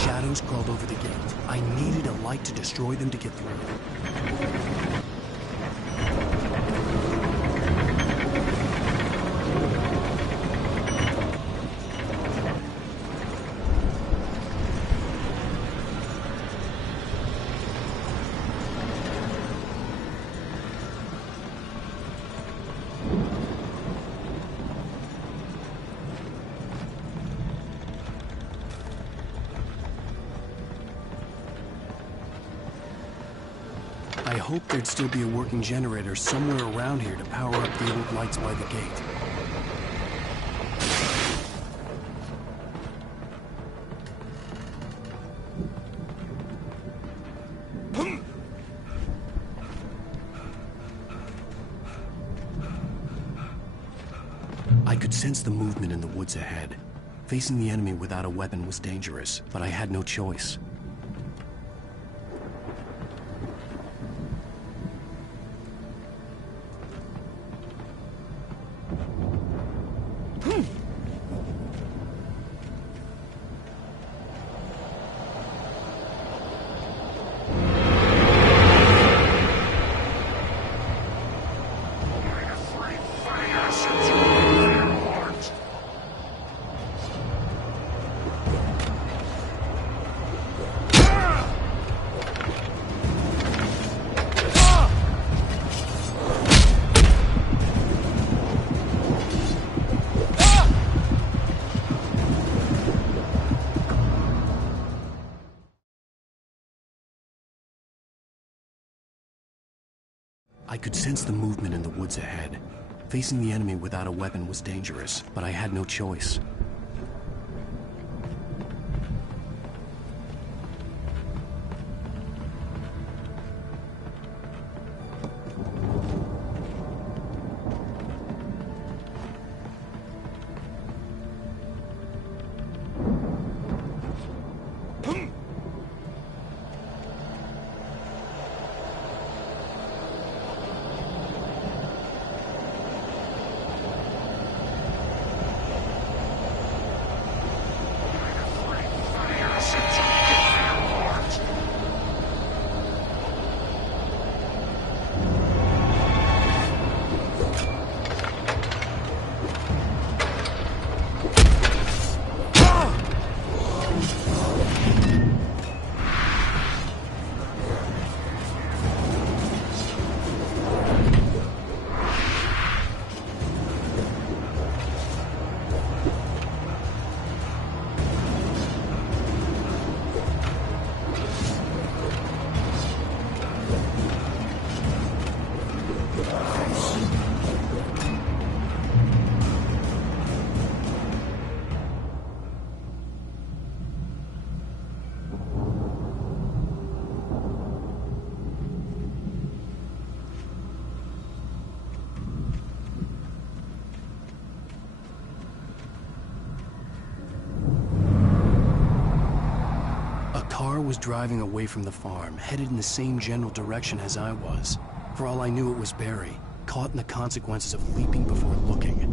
shadows crawled over the gate. I needed a light to destroy them to get through. I hoped there'd still be a working generator somewhere around here to power up the old lights by the gate. I could sense the movement in the woods ahead. Facing the enemy without a weapon was dangerous, but I had no choice. I could sense the movement in the woods ahead. Facing the enemy without a weapon was dangerous, but I had no choice. Was driving away from the farm, headed in the same general direction as I was. For all I knew, it was Barry, caught in the consequences of leaping before looking.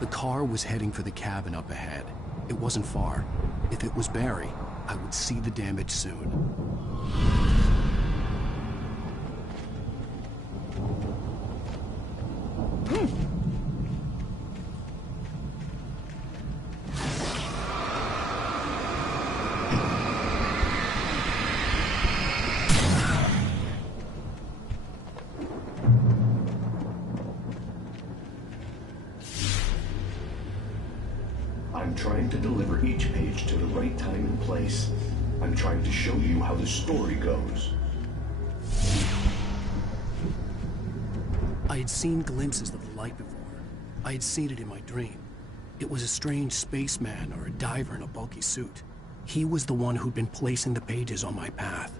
The car was heading for the cabin up ahead. It wasn't far. If it was Barry, I would see the damage soon. I'm trying to deliver each page to the right time and place. I'm trying to show you how the story goes. I had seen glimpses of the light before. I had seen it in my dream. It was a strange spaceman or a diver in a bulky suit. He was the one who'd been placing the pages on my path.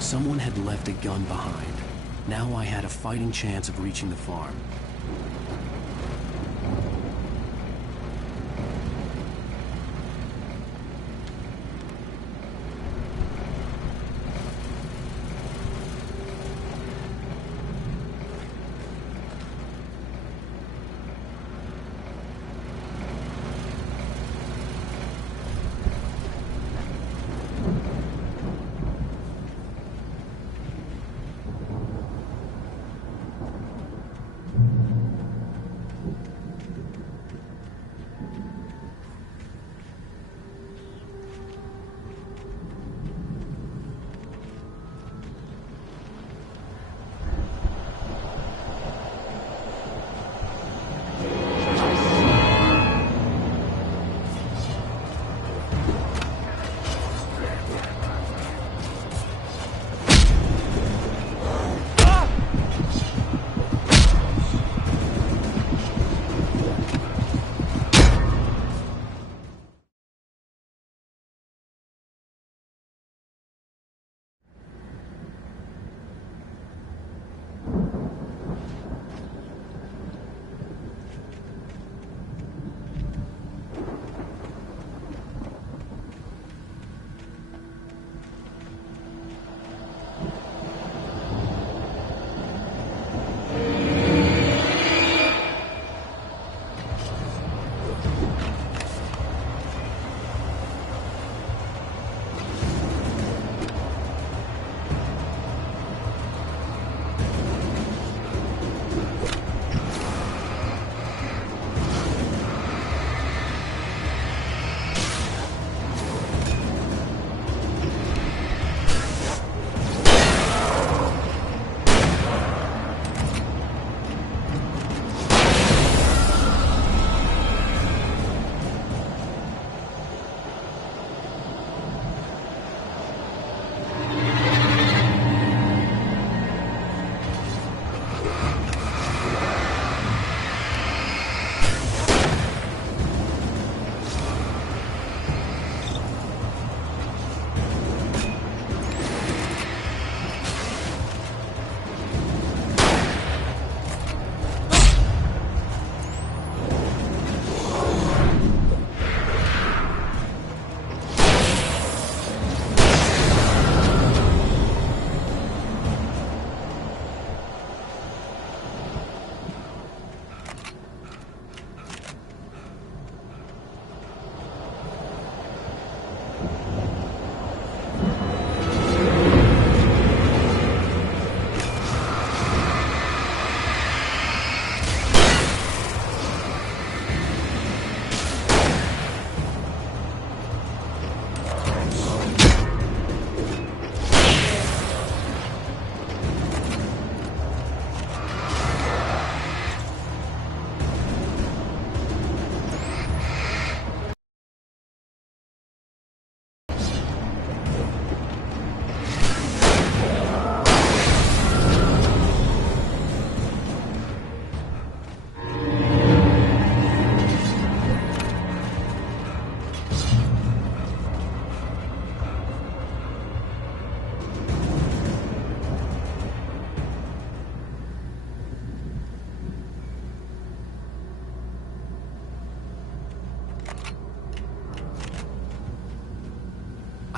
Someone had left a gun behind. Now I had a fighting chance of reaching the farm.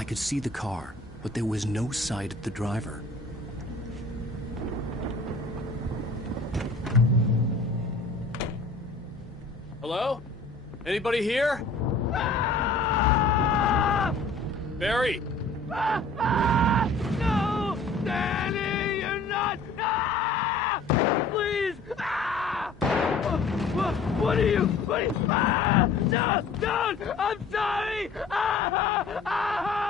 I could see the car, but there was no sight of the driver. Hello? Anybody here? Ah! Barry! No! Danny, you're not! Ah! Please! Ah! What are you? Ah! No! Don't! I'm sorry! Ah! Ah!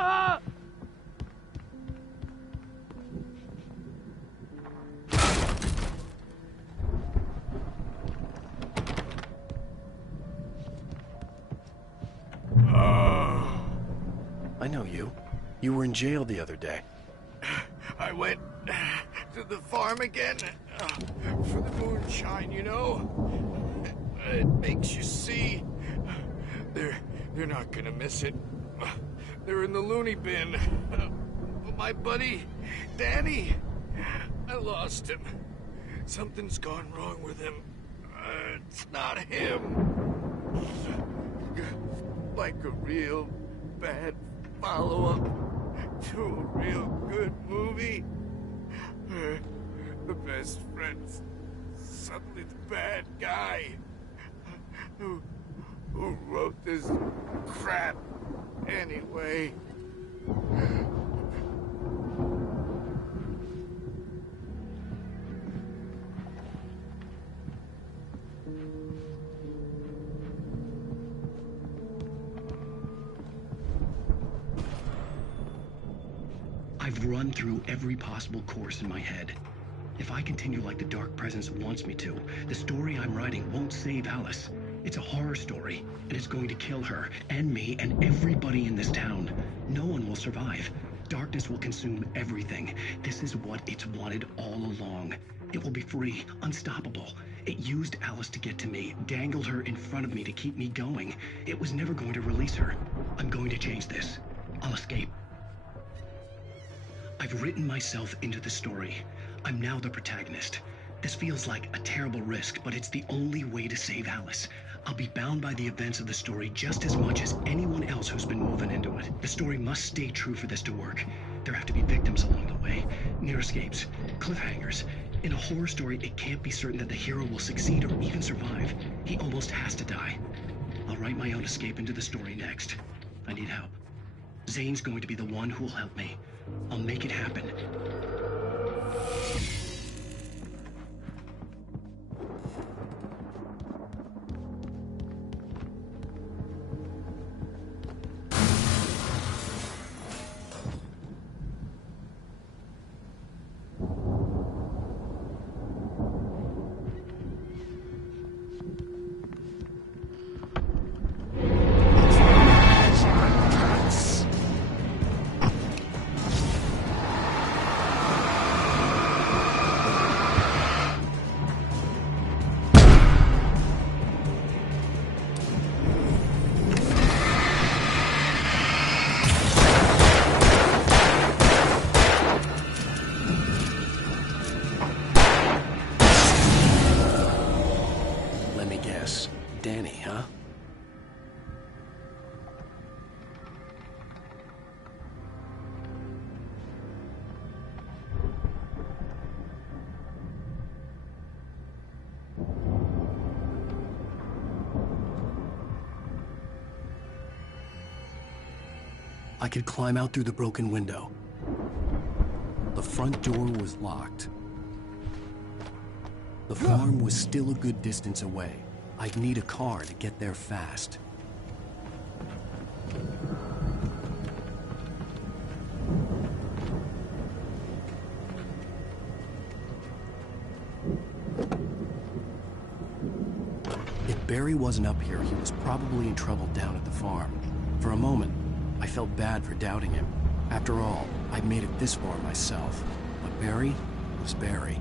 I know you. You were in jail the other day. I went to the farm again for the moonshine, you know? It makes you see. They're not gonna miss it. They're in the loony bin. My buddy, Danny, I lost him. Something's gone wrong with him. It's not him. Like a real bad follow-up to a real good movie. The best friend's suddenly the bad guy. Who wrote this crap anyway? I've run through every possible course in my head. If I continue like the Dark Presence wants me to, the story I'm writing won't save Alice. It's a horror story, and it's going to kill her, and me, and everybody in this town. No one will survive. Darkness will consume everything. This is what it's wanted all along. It will be free, unstoppable. It used Alice to get to me, dangled her in front of me to keep me going. It was never going to release her. I'm going to change this. I'll escape. I've written myself into the story. I'm now the protagonist. This feels like a terrible risk, but it's the only way to save Alice. I'll be bound by the events of the story just as much as anyone else who's been woven into it. The story must stay true for this to work. There have to be victims along the way, near escapes, cliffhangers. In a horror story, it can't be certain that the hero will succeed or even survive. He almost has to die. I'll write my own escape into the story next. I need help. Zane's going to be the one who will help me. I'll make it happen. Danny, huh? I could climb out through the broken window. The front door was locked. The farm was still a good distance away. I'd need a car to get there fast. If Barry wasn't up here, he was probably in trouble down at the farm. For a moment, I felt bad for doubting him. After all, I'd made it this far myself. But Barry was Barry.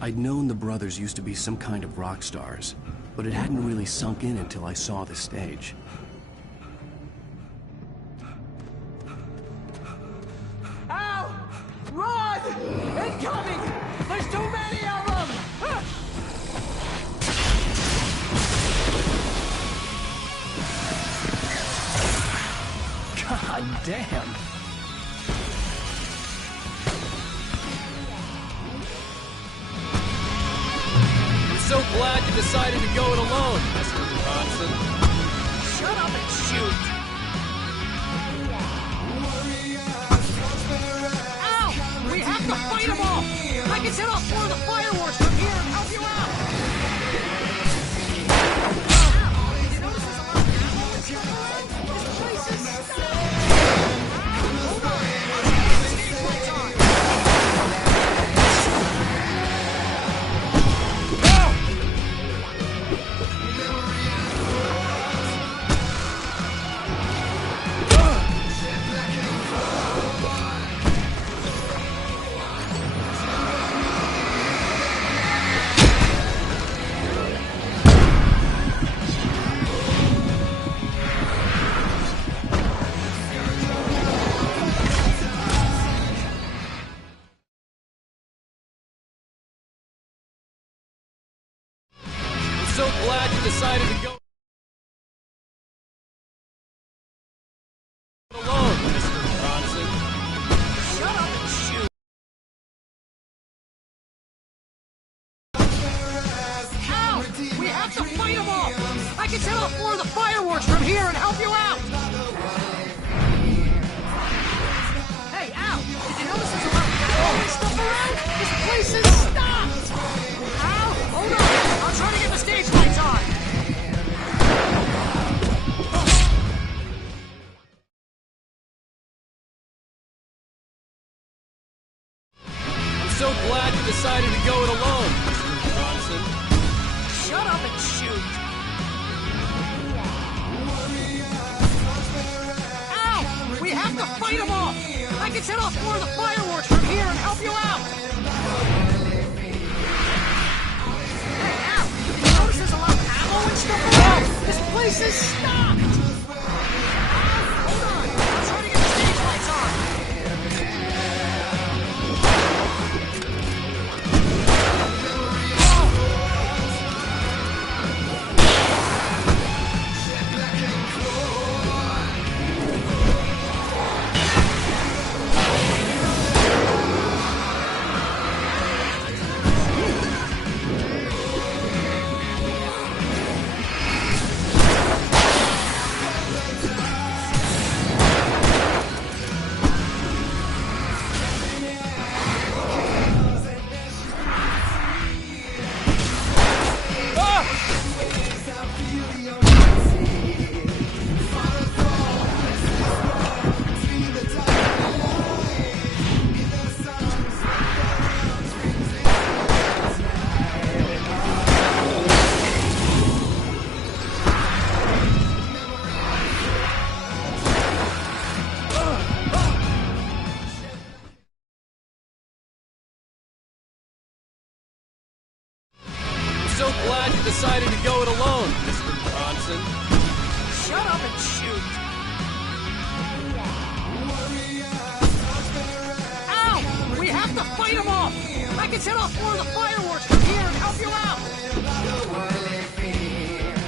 I'd known the brothers used to be some kind of rock stars, but it hadn't really sunk in until I saw the stage. Ow! Run! Incoming! There's too many of them! God damn! I'm so glad you decided to go it alone, Mr. Johnson. Shut up and shoot! Ow! We have to fight them all! I can set off more of the fireworks from here and help you out! Ow! Did you notice there's a lot of ammo and stuff around? This place is stuck! Hold on! I'll try to get the stage lights on! I'm so glad you decided to go alone, Mr. Johnson. Shut up and shoot! Ow! We have to fight them all! I can set off more of the fireworks from here and help you out! Hey, ow! Did you notice there's a lot of ammo and stuff around? This place is stopped! Ow! Hold on! I'll try to get the stage lights on! I'm so glad you decided to go it alone, Mr. Johnson. Shut up and shoot! Ow! We have to fight them all! I can set off more of the fireworks from here and help you out! Hey, ow! Did you notice there's a lot of ammo and stuff around? This place is stocked! Hold on! I'm trying to get the stage lights on! I'm so glad you decided to go it alone, Mr. Johnson. Shut up and shoot! Ow! We have to fight them all! I can set off more of the fireworks from here and help you out!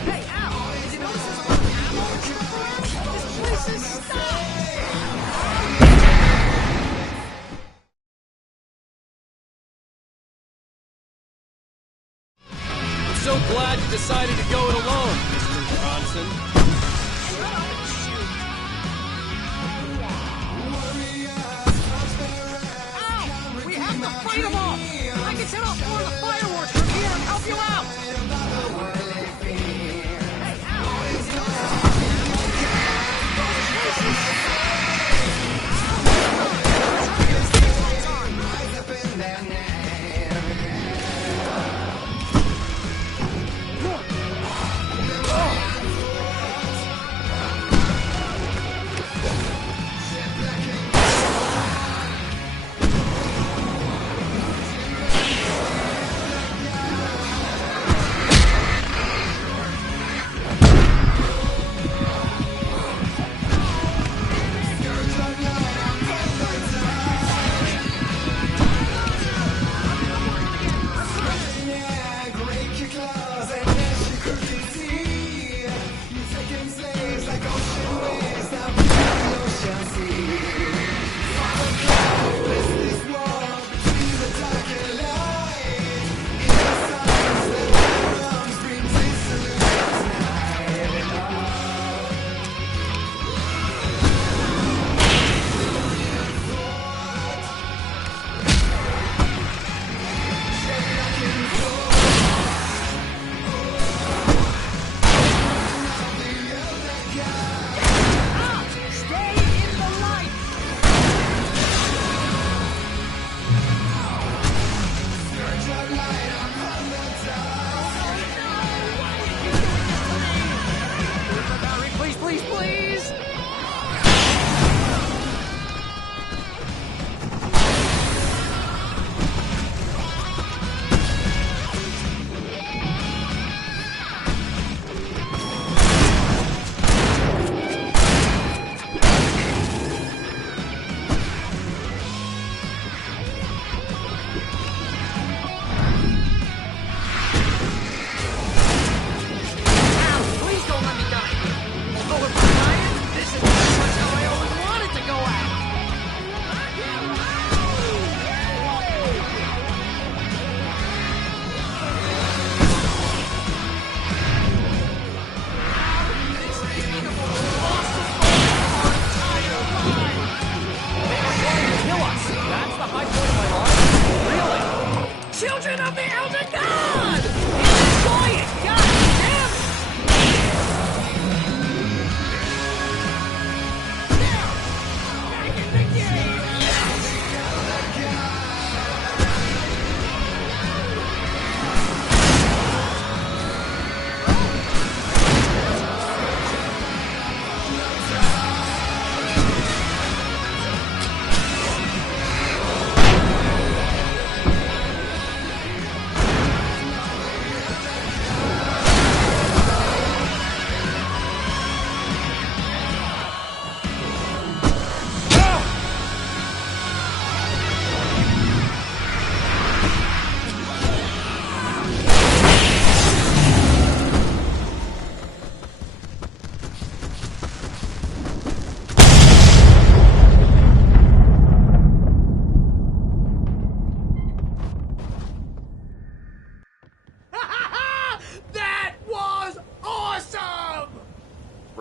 Hey, ow! Did you notice there's a lot of ammo and stuff around? This place is stocked! I'm so glad you decided to go it alone, Mr. Johnson. Shut up and shoot! Ow! We have to fight them all! I can set off more of the fireworks from here and help you out! Hey, ow! Did you notice there's a lot of ammo and stuff around? This place is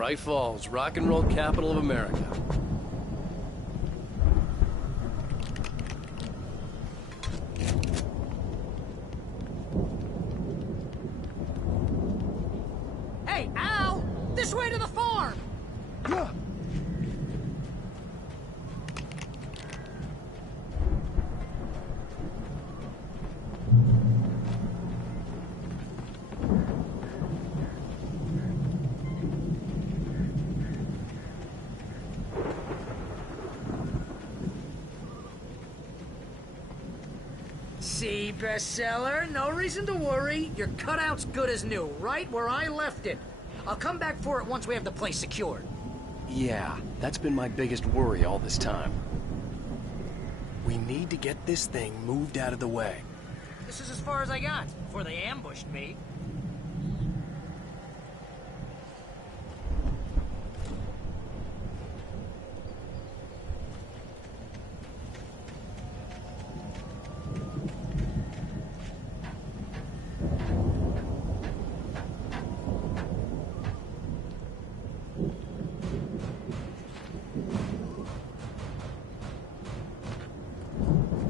Dry Falls, rock and roll capital of America. Hey, Al! This way to the farm! See, bestseller, no reason to worry. Your cutout's good as new, right where I left it. I'll come back for it once we have the place secured. Yeah, that's been my biggest worry all this time. We need to get this thing moved out of the way. This is as far as I got before they ambushed me.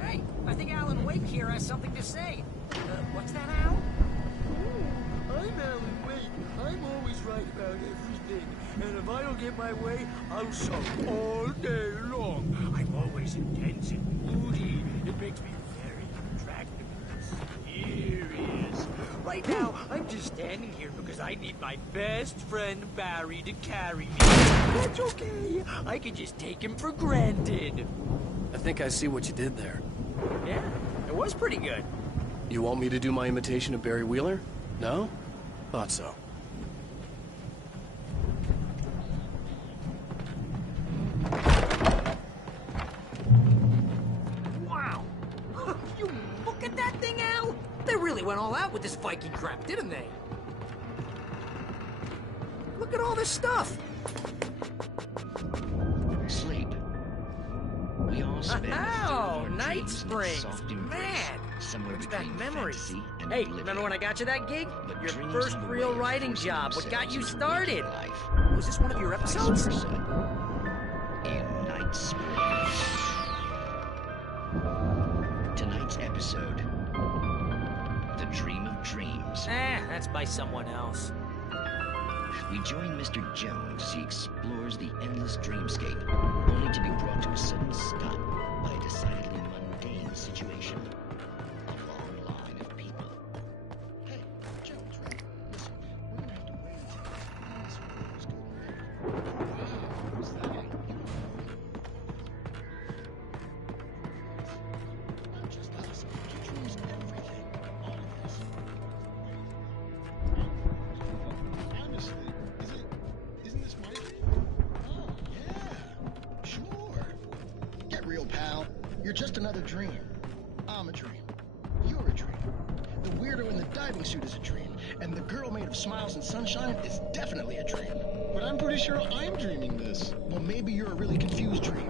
Hey, I think Alan Wake here has something to say. What's that, Al? I'm Alan Wake. I'm always right about everything. And if I don't get my way, I'll sulk all day long. I'm always intense and moody. It makes me very attractive and mysterious. Right now, I'm just standing here because I need my best friend Barry to carry me. That's okay. I can just take him for granted. I think I see what you did there. Yeah, it was pretty good. You want me to do my imitation of Barry Wheeler? No? Thought so. Wow! You look at that thing, Al! They really went all out with this Viking crap, didn't they? Look at all this stuff! Sleep. We all spend Oh, our Night dreams in the Springs! soft embrace, Man! somewhere Brings back between memories. fantasy and Hey, oblivion. remember when I got you that gig? But Your dreams first have a real way of writing forcing job, what got you themselves into started? waking life. Was this one of your Vice episodes? versa. In Night Springs. Tonight's episode, The Dream of Dreams. That's by someone else. We join Mr. Jones as he explores the endless dreamscape, only to be brought to a sudden stop by a decidedly mundane situation. A long line of people. Hey, Jones, right? Listen, we're gonna have to wait until this world is good. Wow, what's that? Not just us. Your dreams, everything. All of this. Honestly, isn't this my dream? Oh, yeah, sure. Get real, pal. You're just another dream. I'm a dream. You're a dream. The weirdo in the diving suit is a dream, and the girl made of smiles and sunshine is definitely a dream. But I'm pretty sure I'm dreaming this. Well, maybe you're a really confused dream.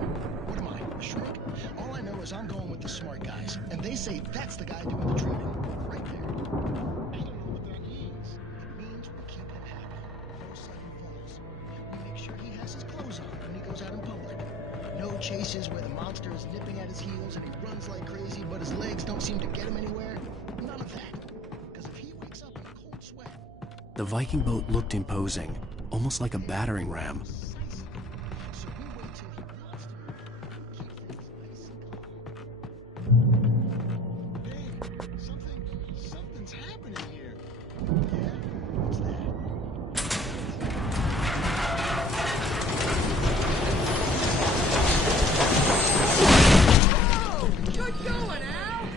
What am I, a shrink? All I know is I'm going with the smart guys, and they say that's the guy doing the dreaming. Right there. I don't know what that means. It means we keep him happy. No sudden falls. We make sure he has his clothes on when he goes out in public. No chases where the monster is nipping at his heels and he runs like crazy, but his legs don't seem to get him anywhere. None of that. Because if he wakes up in a cold sweat, The Viking boat looked imposing, almost like a battering ram. precisely. So we wait till he wants to. Keep things nice and calm. Hey, something's happening here. Yeah? What's that? Whoa! Good going, Al!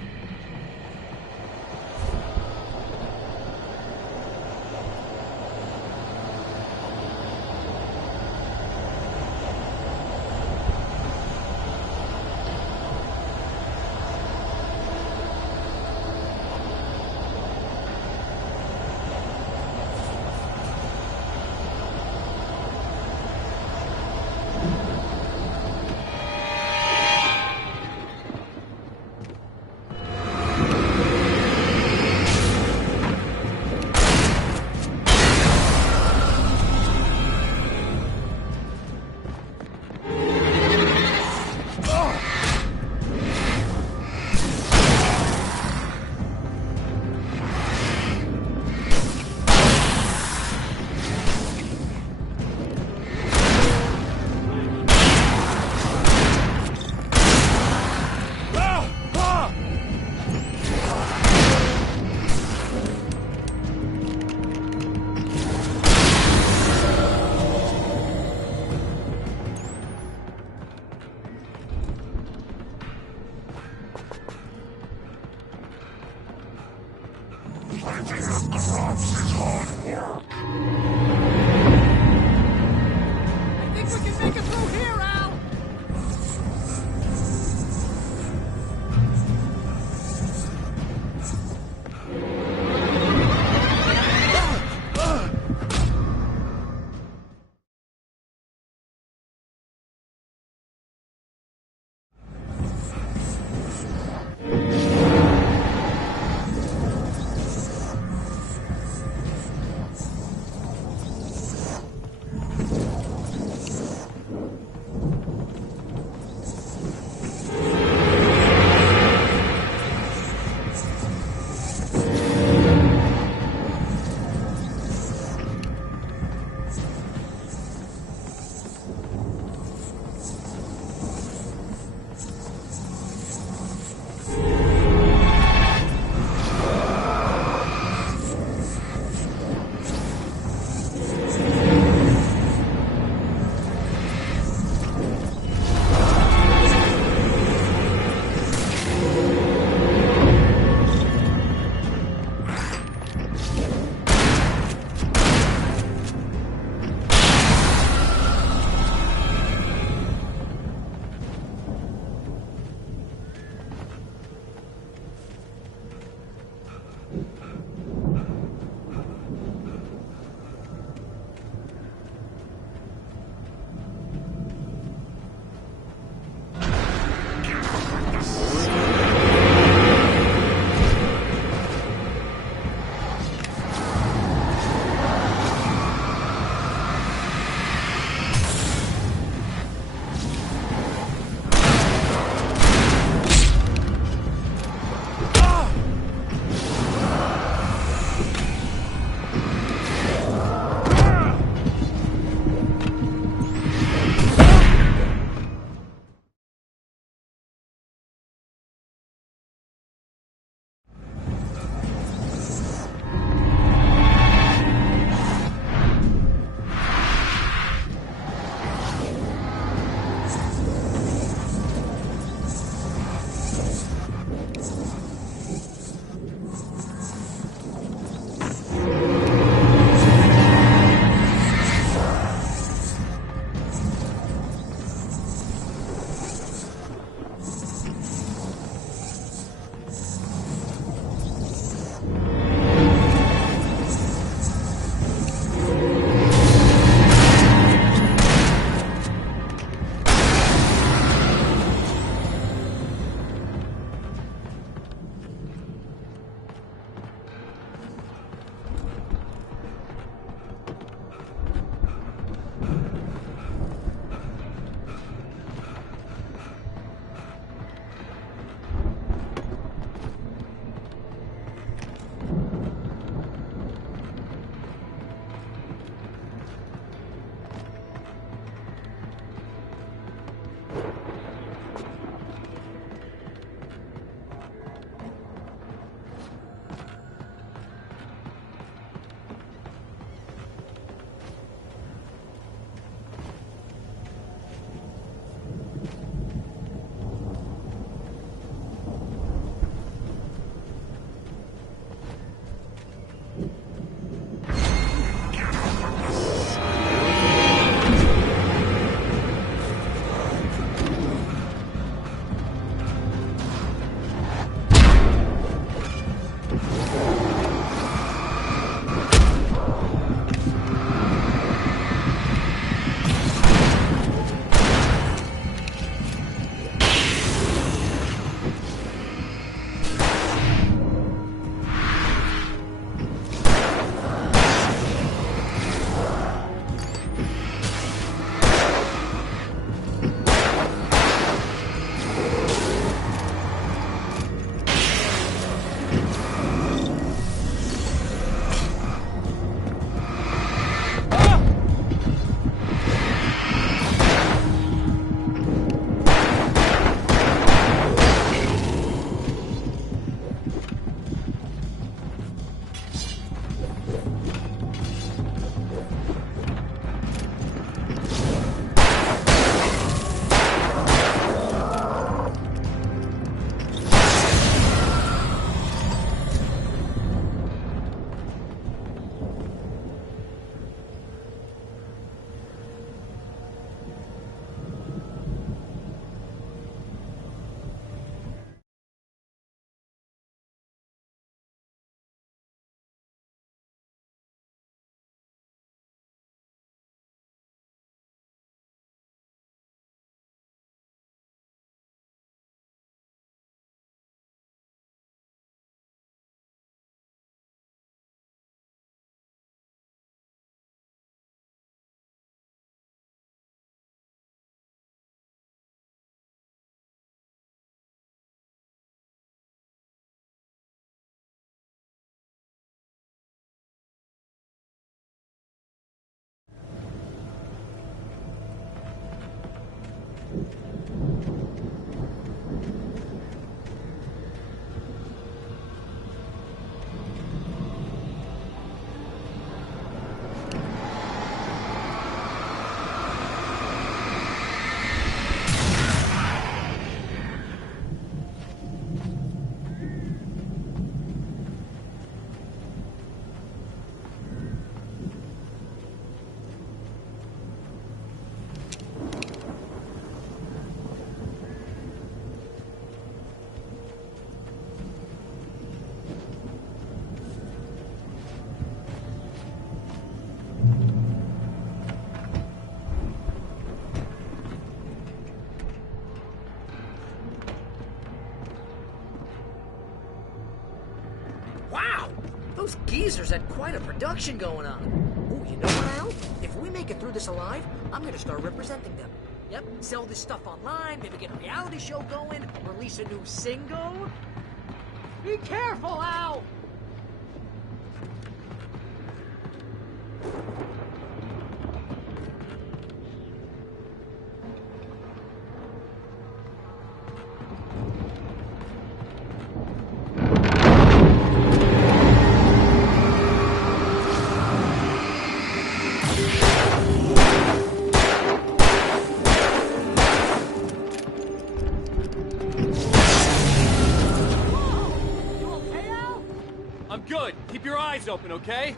Those geezers had quite a production going on. Ooh, you know what, Al? If we make it through this alive, I'm gonna start representing them. Yep, sell this stuff online, maybe get a reality show going, release a new single. Be careful, Al! Good. Keep your eyes open, okay?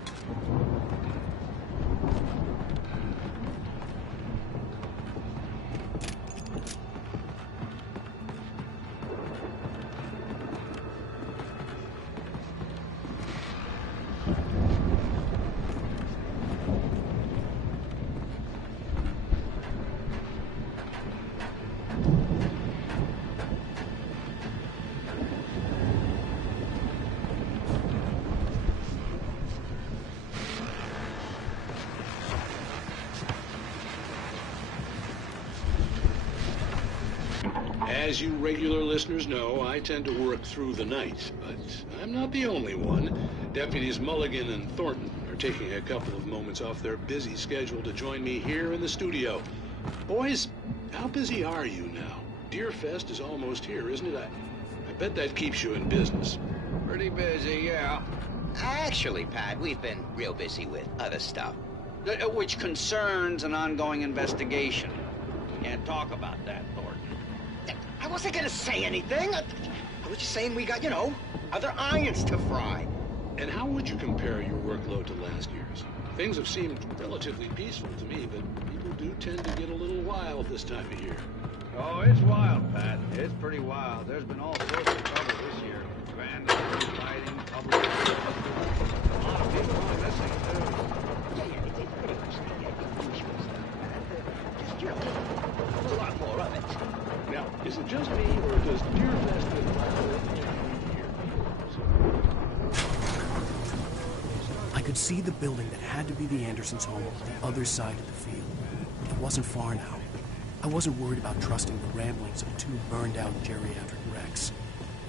As you regular listeners know, I tend to work through the night, but I'm not the only one. Deputies Mulligan and Thornton are taking a couple of moments off their busy schedule to join me here in the studio. Boys, how busy are you now? Deerfest is almost here, isn't it? I bet that keeps you in business. Pretty busy, yeah. Actually, Pat, we've been real busy with other stuff, which concerns an ongoing investigation. Can't talk about that, Thornton. I wasn't gonna say anything. I was just saying we got, you know, other irons to fry. And how would you compare your workload to last year's? Things have seemed relatively peaceful to me, but people do tend to get a little wild this time of year. Oh, it's wild, Pat. It's pretty wild. There's been all sorts of trouble this year. Vandalism, fighting, public... A lot of people are missing, too. Yeah, it's pretty much the usual stuff. Just, you know, a lot more of it. Now, is it just me, or does Deerfest get louder every year? I could see the building that had to be the Andersons' home on the other side of the field. It wasn't far now. I wasn't worried about trusting the ramblings of two burned-out geriatric wrecks.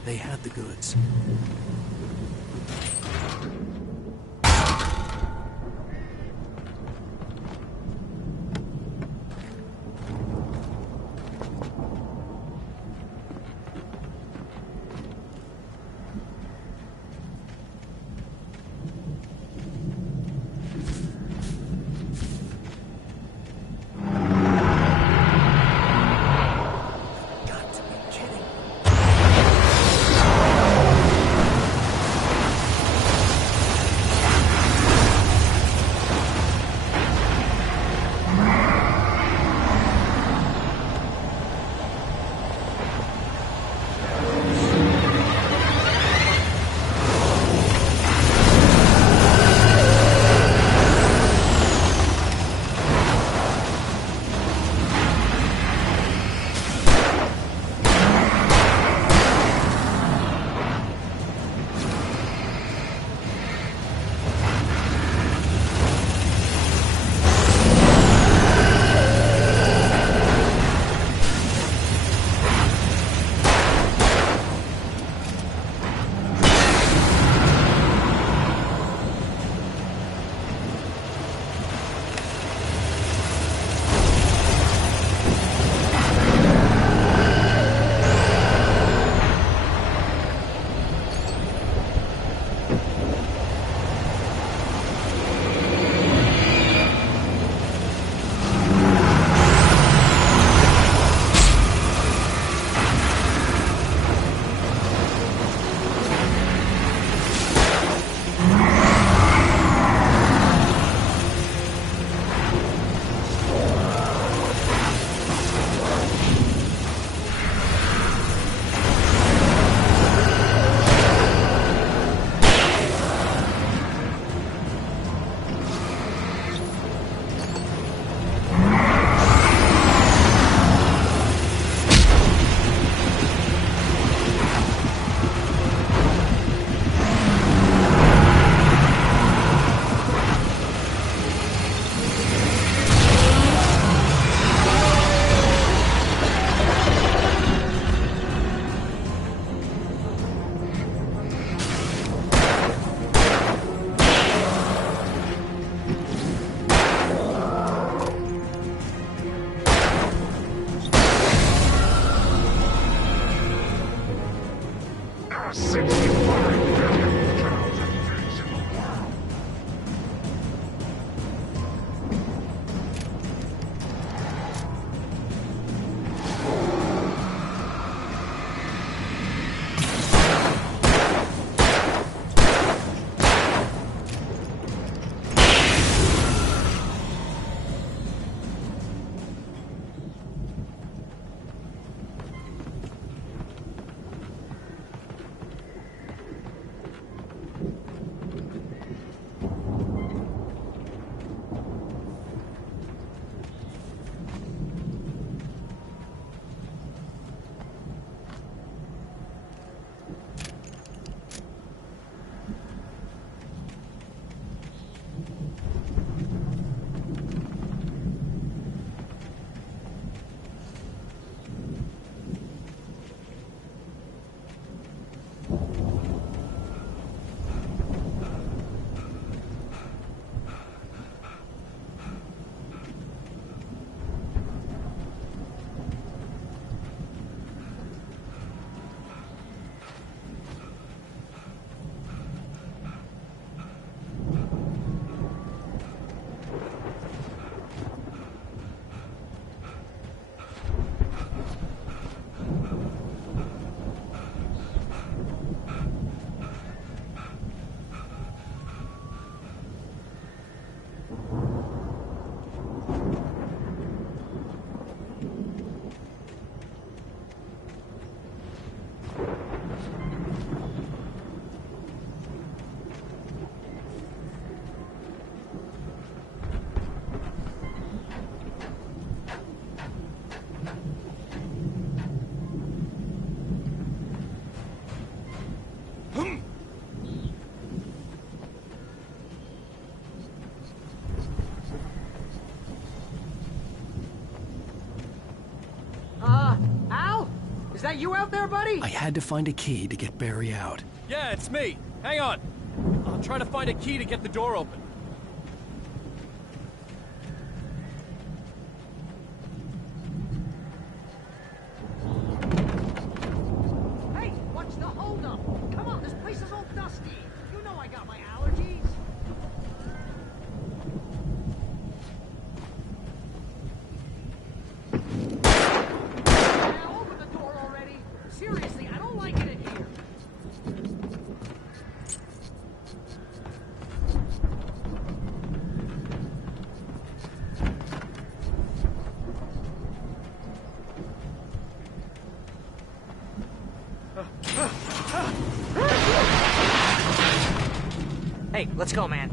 They had the goods. that you out there, buddy? I had to find a key to get Barry out. Yeah, it's me. Hang on. I'll try to find a key to get the door open. Hey, what's the holdup? Come on, this place is all dusty. You know I got my allergies. Now open the door already. Seriously, I don't like it in here. Hey, let's go, man.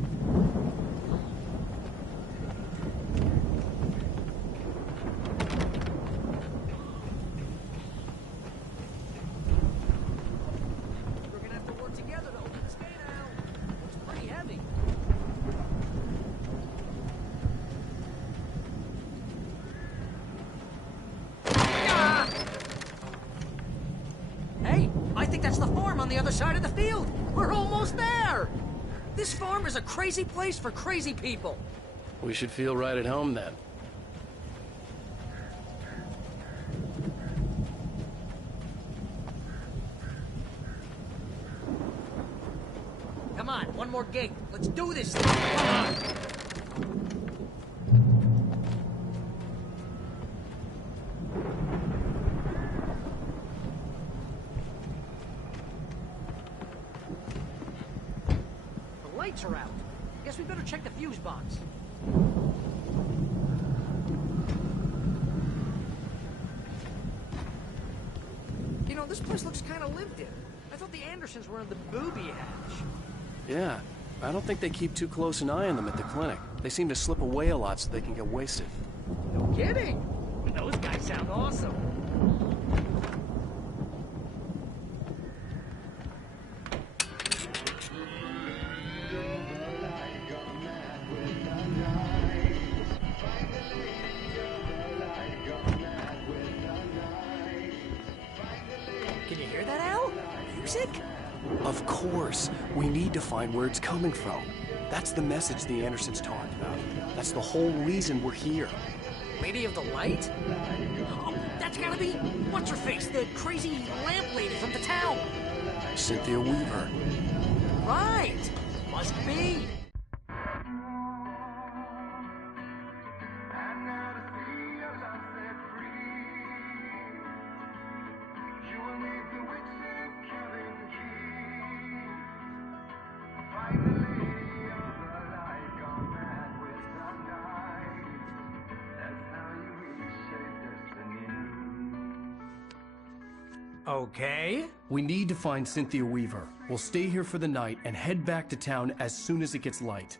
We're gonna have to work together to open this gate now. It's pretty heavy. Ah! Hey, I think that's the farm on the other side of the field. We're almost there. This farm is a crazy place for crazy people. We should feel right at home then. Come on, one more gate. Let's do this. The lights are out. Guess we better check the fuse box. You know, this place looks kind of lived in. I thought the Andersons were in the booby hatch. Yeah, I don't think they keep too close an eye on them at the clinic. They seem to slip away a lot so they can get wasted. No kidding. Those guys sound awesome. Can you hear that, Al? Music? Of course. We need to find where it's coming from. That's the message the Andersons talked about. That's the whole reason we're here. Lady of the Light? Oh, that's gotta be... What's-her-face? The crazy lamp lady from the town. Cynthia Weaver. Right. Must be. Okay. We need to find Cynthia Weaver. We'll stay here for the night and head back to town as soon as it gets light.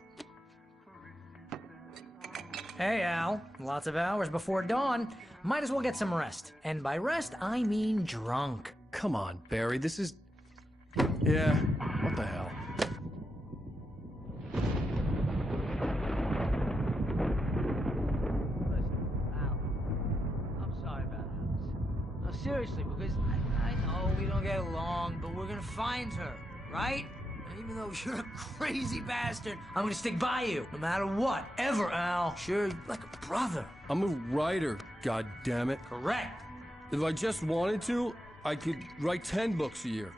Hey, Al. Lots of hours before dawn. Might as well get some rest. And by rest, I mean drunk. Come on, Barry, this is... Yeah, what the hell? I'm sorry about this. No, seriously, because I know we don't get along, but we're gonna find her, right? And even though you're a crazy bastard, I'm gonna stick by you, no matter what, ever, Al. Sure, like a brother. I'm a writer, goddammit. Correct. If I just wanted to, I could write 10 books a year.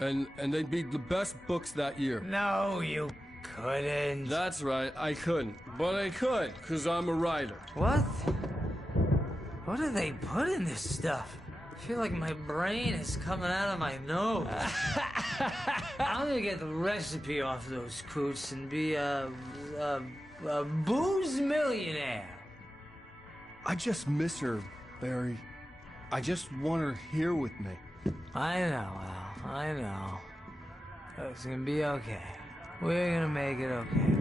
And they'd be the best books that year. No, you couldn't. That's right, I couldn't. But I could, because I'm a writer. What? What do they put in this stuff? I feel like my brain is coming out of my nose. I'm gonna get the recipe off those coots and be a booze millionaire. I just miss her, Barry. I just want her here with me. I know, Al. I know. It's gonna be okay. We're gonna make it okay.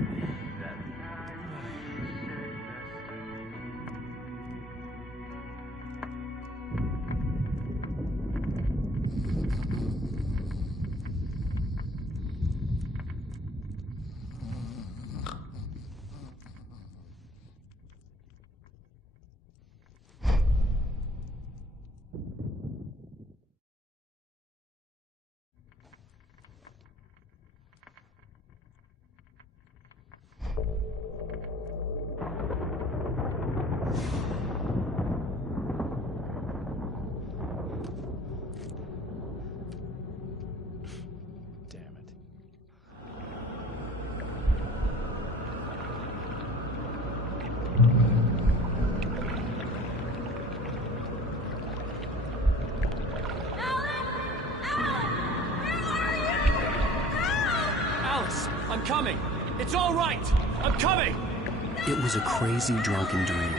It was a crazy, drunken dream,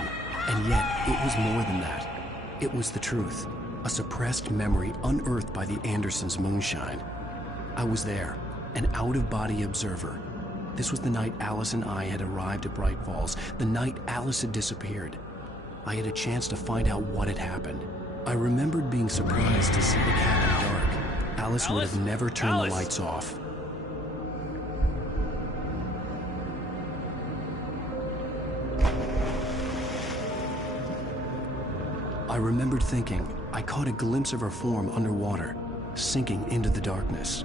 and yet it was more than that. It was the truth, a suppressed memory unearthed by the Andersons' moonshine. I was there, an out-of-body observer. This was the night Alice and I had arrived at Bright Falls, the night Alice had disappeared. I had a chance to find out what had happened. I remembered being surprised to see the cabin dark. Alice would have never turned the lights off. I remembered thinking I caught a glimpse of her form underwater, sinking into the darkness.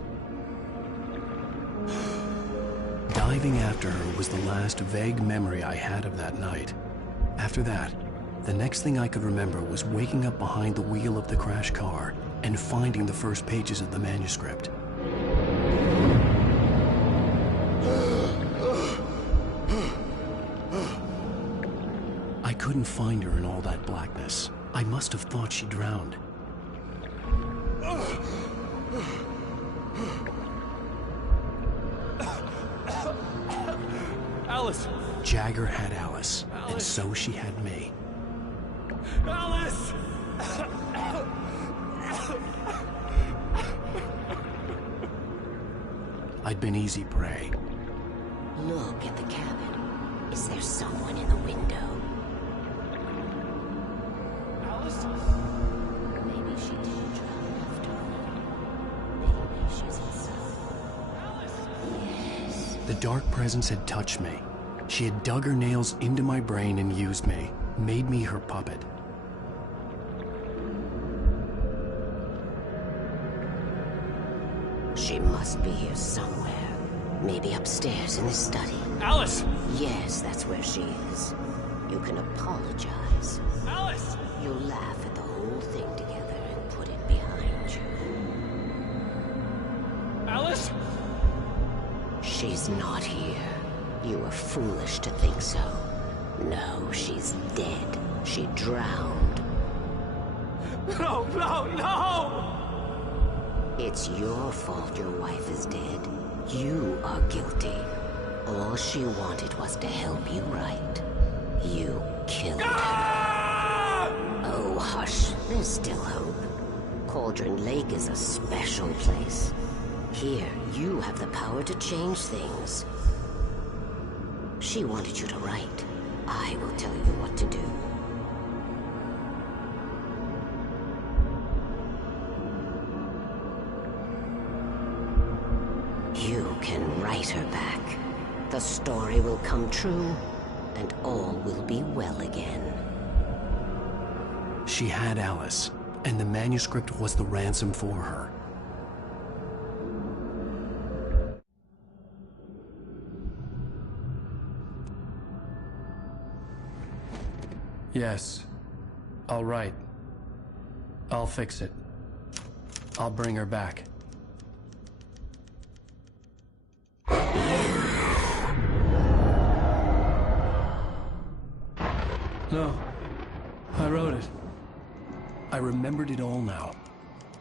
Diving after her was the last vague memory I had of that night. After that, the next thing I could remember was waking up behind the wheel of the crashed car and finding the first pages of the manuscript. I couldn't find her in all that blackness. I must have thought she drowned. Alice! Jagger had Alice, and so she had me. Alice! I'd been easy prey. Look at the cabin. Is there someone in the window? Alice? Maybe she did drown after all. Maybe she's inside. Alice! Yes. The dark presence had touched me. She had dug her nails into my brain and used me, made me her puppet. She must be here somewhere. Maybe upstairs in the study. Alice! Yes, that's where she is. You can apologize. Alice! You'll laugh at the whole thing together and put it behind you. Alice? She's not here. You were foolish to think so. No, she's dead. She drowned. No, no, no! It's your fault your wife is dead. You are guilty. All she wanted was to help you right. You killed her. Oh, hush. There's still hope. Cauldron Lake is a special place. Here, you have the power to change things. She wanted you to write. I will tell you what to do. You can write her back. The story will come true, and all will be well again. She had Alice, and the manuscript was the ransom for her. Yes, I'll write. I'll fix it. I'll bring her back. No, I wrote it. I remembered it all now.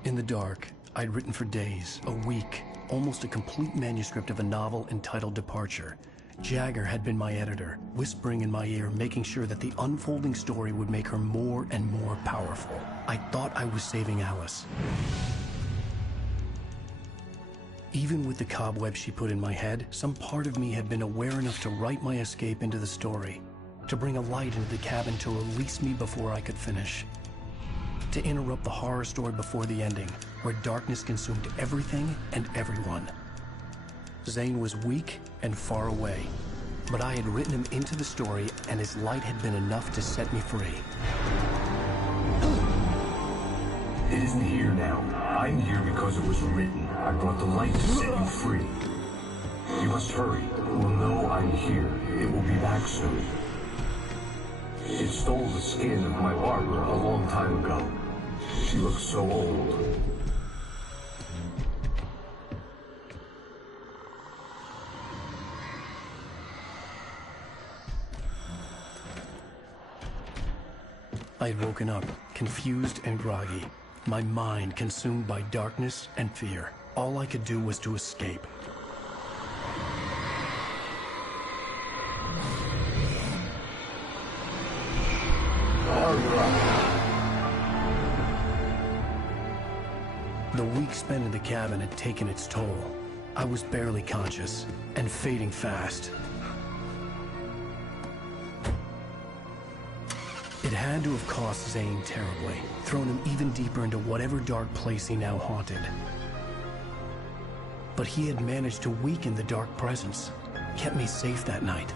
In the dark, I'd written for days, a week, almost a complete manuscript of a novel entitled Departure. Jagger had been my editor, whispering in my ear, making sure that the unfolding story would make her more and more powerful. I thought I was saving Alice. Even with the cobwebs she put in my head, some part of me had been aware enough to write my escape into the story, to bring a light into the cabin to release me before I could finish, to interrupt the horror story before the ending, where darkness consumed everything and everyone. Zane was weak and far away, but I had written him into the story, and his light had been enough to set me free. It isn't here now. I'm here because it was written. I brought the light to set you free. You must hurry. It will know I'm here. It will be back soon. It stole the skin of my Barbara a long time ago. She looks so old. I had woken up, confused and groggy, my mind consumed by darkness and fear. All I could do was to escape. The week spent in the cabin had taken its toll. I was barely conscious, and fading fast. It had to have cost Zane terribly, thrown him even deeper into whatever dark place he now haunted. But he had managed to weaken the dark presence, kept me safe that night.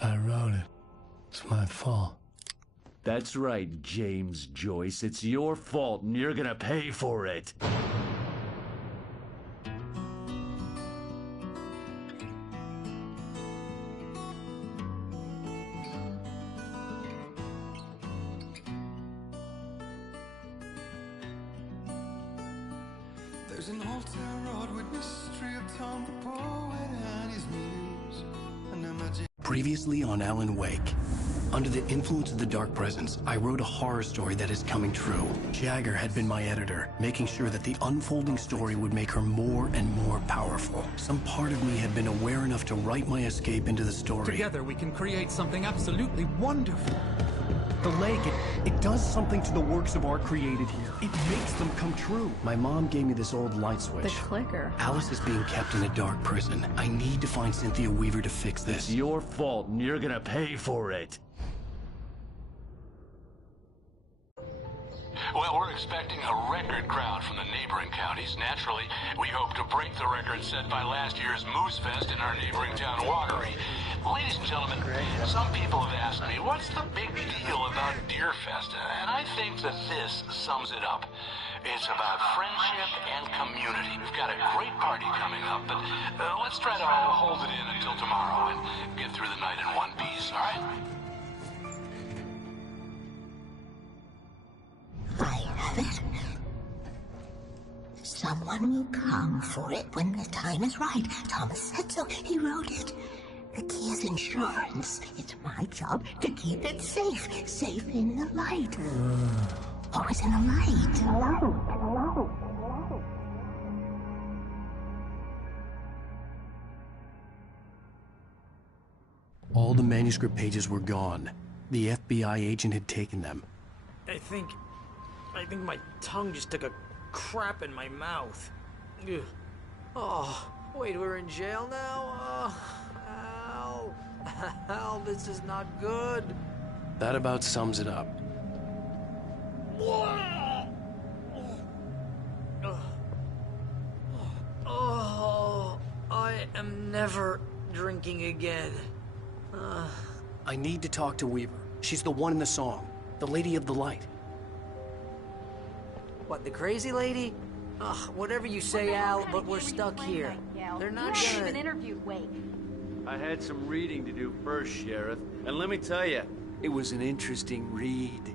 I wrote it. It's my fault. That's right, James Joyce. It's your fault, and you're gonna pay for it. There's an old town road with mystery of Tom the poet and his muse. And imagine Previously on Alan Wake. Under the influence of the dark presence, I wrote a horror story that is coming true. Jagger had been my editor, making sure that the unfolding story would make her more and more powerful. Some part of me had been aware enough to write my escape into the story. Together we can create something absolutely wonderful. The lake, it does something to the works of art created here. It makes them come true. My mom gave me this old light switch. The clicker. Alice is being kept in a dark prison. I need to find Cynthia Weaver to fix this. It's your fault, and you're gonna pay for it. Well, we're expecting a record crowd from the neighboring counties. Naturally, we hope to break the record set by last year's Moose Fest in our neighboring town, Watery. Ladies and gentlemen, some people have asked me, what's the big deal about Deer Fest? And I think that this sums it up. It's about friendship and community. We've got a great party coming up, but let's try to hold it in until tomorrow and get through the night in one piece, all right? I have it. Someone will come for it when the time is right. Thomas said so. He wrote it. The key is insurance. It's my job to keep it safe. Safe in the light. Always in the light. All the manuscript pages were gone. The FBI agent had taken them. I think my tongue just took a crap in my mouth. Ugh. Oh, wait, we're in jail now? Al. Al, this is not good. That about sums it up. Oh, I am never drinking again. I need to talk to Weaver. She's the one in the song. The Lady of the Light. What, the crazy lady? Ugh, whatever you say, Al, but we're stuck here. They're not You haven't gonna... even interviewed Wake. I had some reading to do first, Sheriff. And let me tell you, it was an interesting read.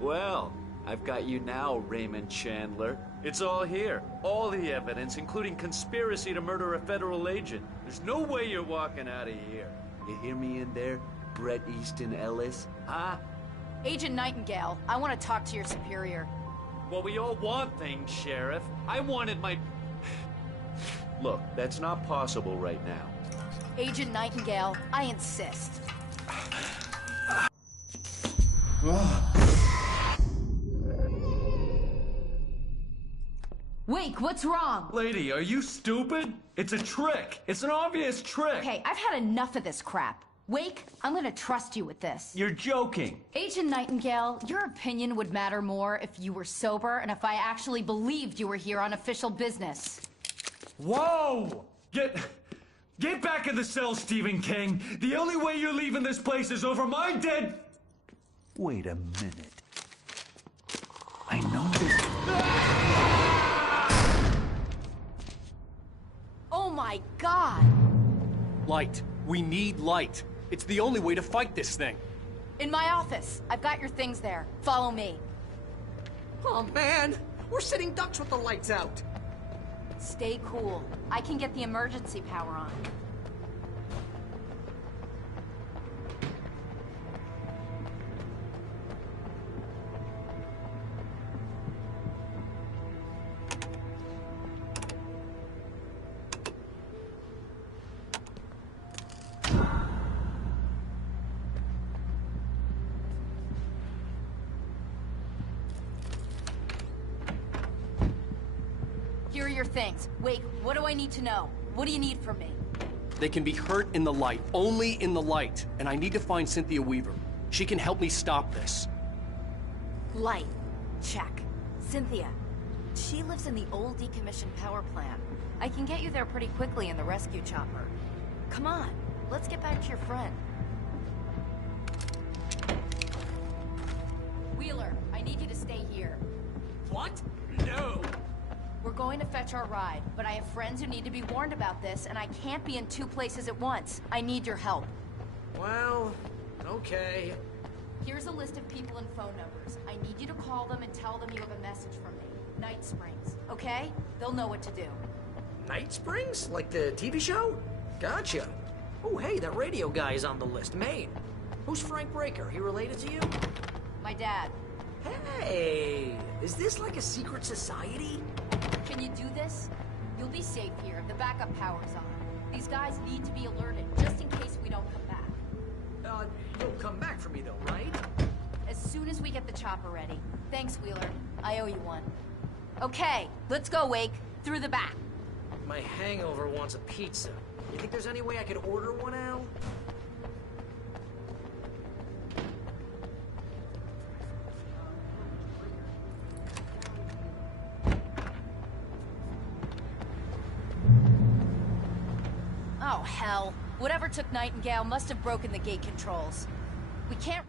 Well, I've got you now, Raymond Chandler. It's all here. All the evidence, including conspiracy to murder a federal agent. There's no way you're walking out of here. You hear me in there, Bret Easton Ellis? Huh? Agent Nightingale, I want to talk to your superior. Well, we all want things, Sheriff. I wanted my... Look, that's not possible right now. Agent Nightingale, I insist. Wake, what's wrong? Lady, are you stupid? It's a trick. It's an obvious trick. Okay, I've had enough of this crap. Wake, I'm gonna trust you with this. You're joking. Agent Nightingale, your opinion would matter more if you were sober and if I actually believed you were here on official business. Whoa! Get back in the cell, Stephen King. The only way you're leaving this place is over my dead... Wait a minute. I know this... Oh my God! Light. We need light. It's the only way to fight this thing. In my office. I've got your things there. Follow me. Oh man, we're sitting ducks with the lights out. Stay cool. I can get the emergency power on. your things. Wake, what do I need to know? What do you need from me? They can be hurt in the light, only in the light. And I need to find Cynthia Weaver. She can help me stop this. Light. Check. Cynthia. She lives in the old decommissioned power plant. I can get you there pretty quickly in the rescue chopper. Come on, let's get back to your friend. Wheeler, I need you to stay here. What? No. We're going to fetch our ride, but I have friends who need to be warned about this, and I can't be in 2 places at once. I need your help. Well, okay. Here's a list of people and phone numbers. I need you to call them and tell them you have a message from me. Night Springs, okay? They'll know what to do. Night Springs? Like the TV show? Gotcha. Oh, hey, that radio guy is on the list. Maine. Who's Frank Breaker? He related to you? My dad. Hey, is this like a secret society? Can you do this? You'll be safe here if the backup power's on. These guys need to be alerted, just in case we don't come back. You'll come back for me though, right? As soon as we get the chopper ready. Thanks, Wheeler. I owe you one. Okay, let's go, Wake. Through the back. My hangover wants a pizza. You think there's any way I could order one, Al? Oh, hell. Whatever took Nightingale must have broken the gate controls. We can't